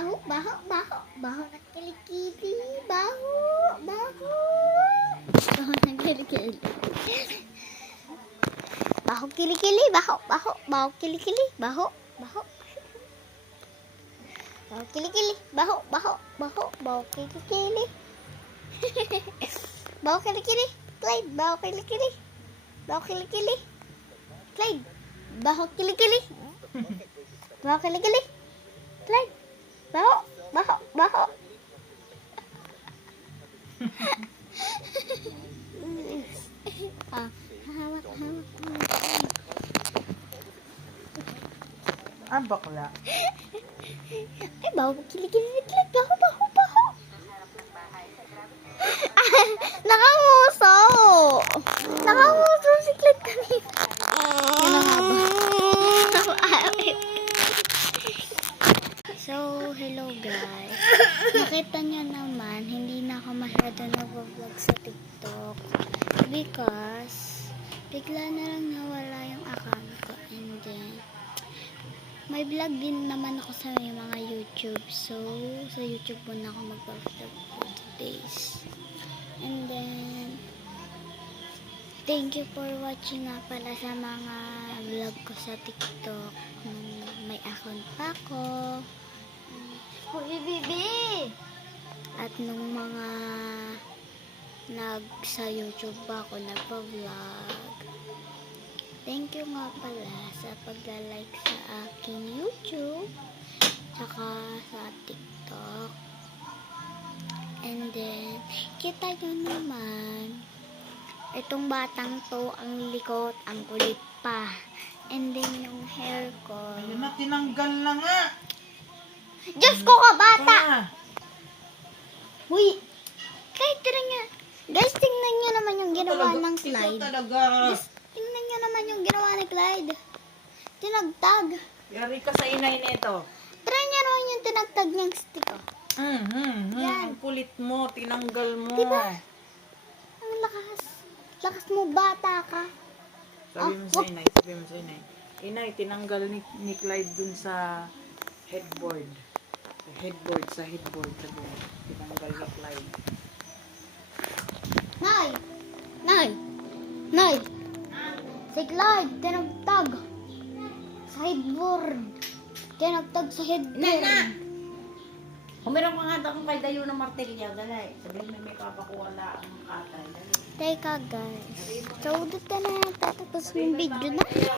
Baho, baho, baho. Baho ng kilikili. Baho, baho. Baho ng kilikili. Baho kilikili, baho, baho. Baho kilikili, baho, baho. Baho kilikili, baho, baho, baho. Baho kilikili. Baho kilikili. Clyde, baho kilikili. Baho kilikili. Clyde, baho kilikili. Baho kilikili. Clyde, baho, baho, baho. Hawak, hawak, Ah, bakla. Ay, baho kilikili. Clyde, baho, baho, baho. Nakanguso. Nakanguso si Clyde kanina. Yan ang haba. So, hello guys. Nakita nyo naman, hindi na ako masyado nag-vlog sa TikTok. Because, bigla na lang nawala yung account ko. And then, may vlog din naman ako sa may mga YouTube. So, sa YouTube muna ako mag-vlog for today's. And then, thank you for watching nga pala sa mga vlog ko sa TikTok. Nung may account pa ako. Hoy, bibi! At nung mga sa YouTube pa ako nagpa-vlog. Thank you nga pala sa pagla-like sa aking YouTube. Tsaka sa TikTok. And then, kita nyo naman, itong batang to, ang likot, ang kulit pa. And then, yung hair ko. Ayun na, tinanggal na nga. Diyos ko ka, bata! Ah. Uy! Kahit tira nga. Guys, tingnan nyo naman yung ginawa ng Ikaw Clyde. talaga. Guys, tingnan nyo naman yung ginawa ni Clyde. Tinagtag. Yari ka sa inay nito. Try nyo naman yung tinagtag niyang stick, oh. Yan. Ang kulit mo, tinanggal mo. Diba? Ang lakas. Lakas mo, bata ka. Sabi mo sa inay, sabi mo sa inay. Inay, tinanggal ni Clyde dun sa headboard. Sa headboard. Sabi mo, tinanggal ni Clyde. Nay! Nay! Nay! Si Clyde, tinagtag. Sa headboard. Tinagtag sa headboard. Kumirang pa nga kung kay Dayo ng martilya, dali. Sabihin mo may papakuha lang ang katay, dali. Teka guys. So, dito na tatapos yung video na.